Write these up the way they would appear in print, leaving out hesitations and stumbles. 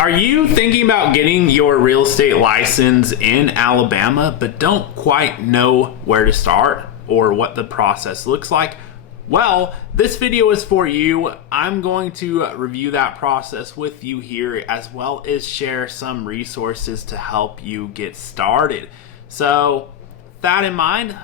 Are you thinking about getting your real estate license in Alabama but don't quite know where to start or what the process looks like? Well, this video is for you. I'm going to review that process with you here, as well as share some resources to help you get started. So, with that in mind,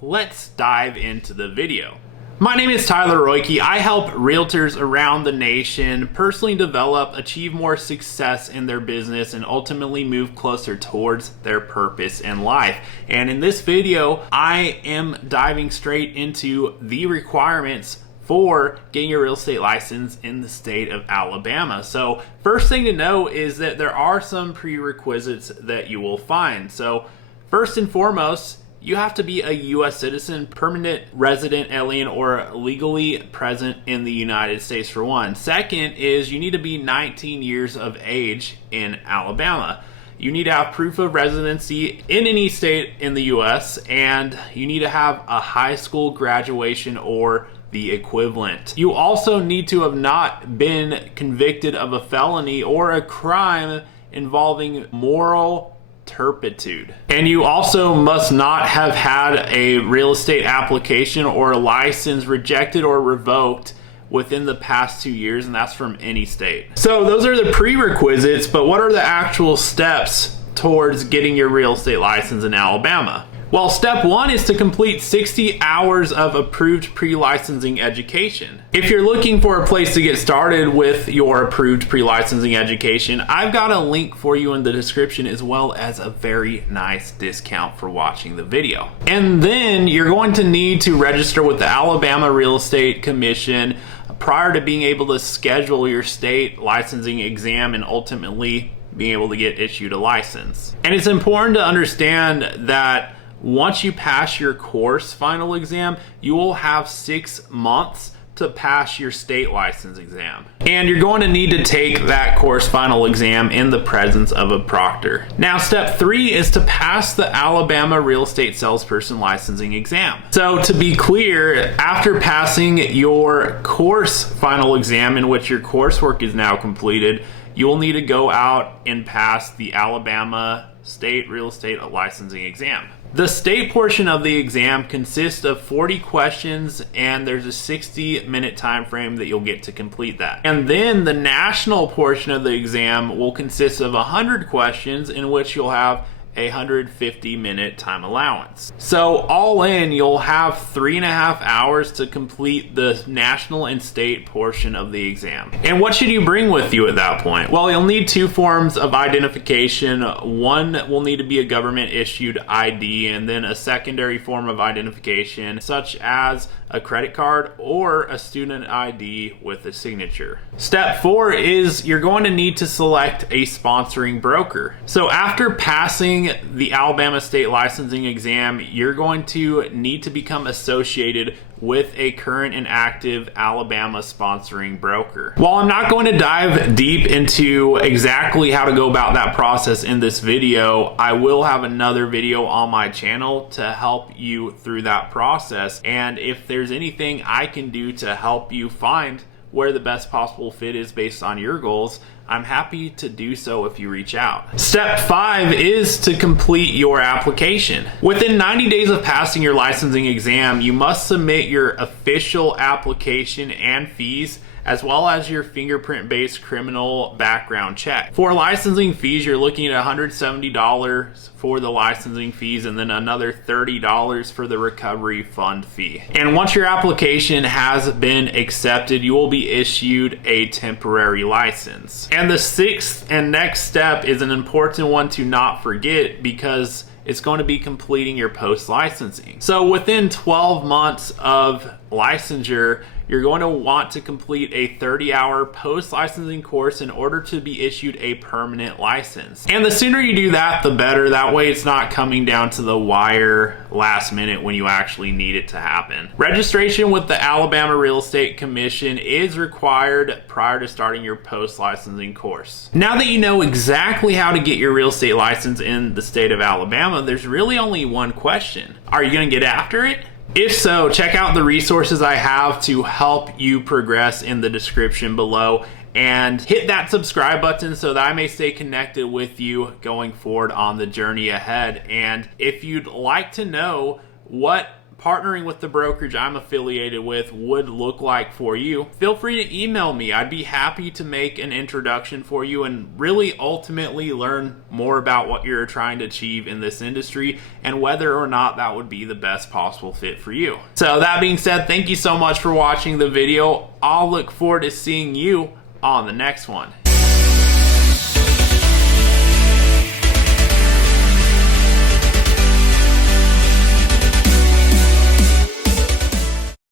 let's dive into the video. My name is Tyler Roicki. I help realtors around the nation personally develop, achieve more success in their business, and ultimately move closer towards their purpose in life. And in this video, I am diving straight into the requirements for getting your real estate license in the state of Alabama. So first thing to know is that there are some prerequisites that you will find. So first and foremost, you have to be a U.S. citizen, permanent resident, alien, or legally present in the United States for one. Second is you need to be 19 years of age in Alabama. You need to have proof of residency in any state in the U.S., and you need to have a high school graduation or the equivalent. You also need to have not been convicted of a felony or a crime involving moral turpitude. And you also must not have had a real estate application or a license rejected or revoked within the past 2 years, and that's from any state. So those are the prerequisites, but what are the actual steps towards getting your real estate license in Alabama? Well, step one is to complete 60 hours of approved pre-licensing education. If you're looking for a place to get started with your approved pre-licensing education, I've got a link for you in the description, as well as a very nice discount for watching the video. And then you're going to need to register with the Alabama Real Estate Commission prior to being able to schedule your state licensing exam and ultimately being able to get issued a license. And it's important to understand that once you pass your course final exam, you will have 6 months to pass your state license exam. And you're going to need to take that course final exam in the presence of a proctor. Now, step 3 is to pass the Alabama Real Estate Salesperson Licensing Exam. So to be clear, after passing your course final exam, in which your coursework is now completed, you will need to go out and pass the Alabama State Real Estate Licensing Exam. The state portion of the exam consists of 40 questions, and there's a 60-minute time frame that you'll get to complete that. And then the national portion of the exam will consist of 100 questions, in which you'll have a 150-minute time allowance. So all in, you'll have 3.5 hours to complete the national and state portion of the exam. And what should you bring with you at that point? Well, you'll need 2 forms of identification. One will need to be a government issued ID, and then a secondary form of identification, such as a credit card or a student ID with a signature. Step 4 is you're going to need to select a sponsoring broker. So after passing the Alabama State Licensing Exam, you're going to need to become associated with a current and active Alabama sponsoring broker. While I'm not going to dive deep into exactly how to go about that process in this video, I will have another video on my channel to help you through that process. And if there's anything I can do to help you find where the best possible fit is based on your goals, I'm happy to do so if you reach out. Step 5 is to complete your application. Within 90 days of passing your licensing exam, you must submit your official application and fees, as well as your fingerprint-based criminal background check. For licensing fees, you're looking at $170 for the licensing fees, and then another $30 for the recovery fund fee. And once your application has been accepted, you will be issued a temporary license. And the 6th and next step is an important one to not forget, because it's going to be completing your post-licensing. So within 12 months of licensure, you're going to want to complete a 30-hour post-licensing course in order to be issued a permanent license. And the sooner you do that, the better. That way it's not coming down to the wire last minute when you actually need it to happen. Registration with the Alabama Real Estate Commission is required prior to starting your post-licensing course. Now that you know exactly how to get your real estate license in the state of Alabama, there's really only one question. Are you going to get after it? If so, check out the resources I have to help you progress in the description below. and hit that subscribe button so that I may stay connected with you going forward on the journey ahead. And if you'd like to know what partnering with the brokerage I'm affiliated with would look like for you, feel free to email me. I'd be happy to make an introduction for you and really ultimately learn more about what you're trying to achieve in this industry and whether or not that would be the best possible fit for you. So that being said, thank you so much for watching the video. I'll look forward to seeing you on the next one.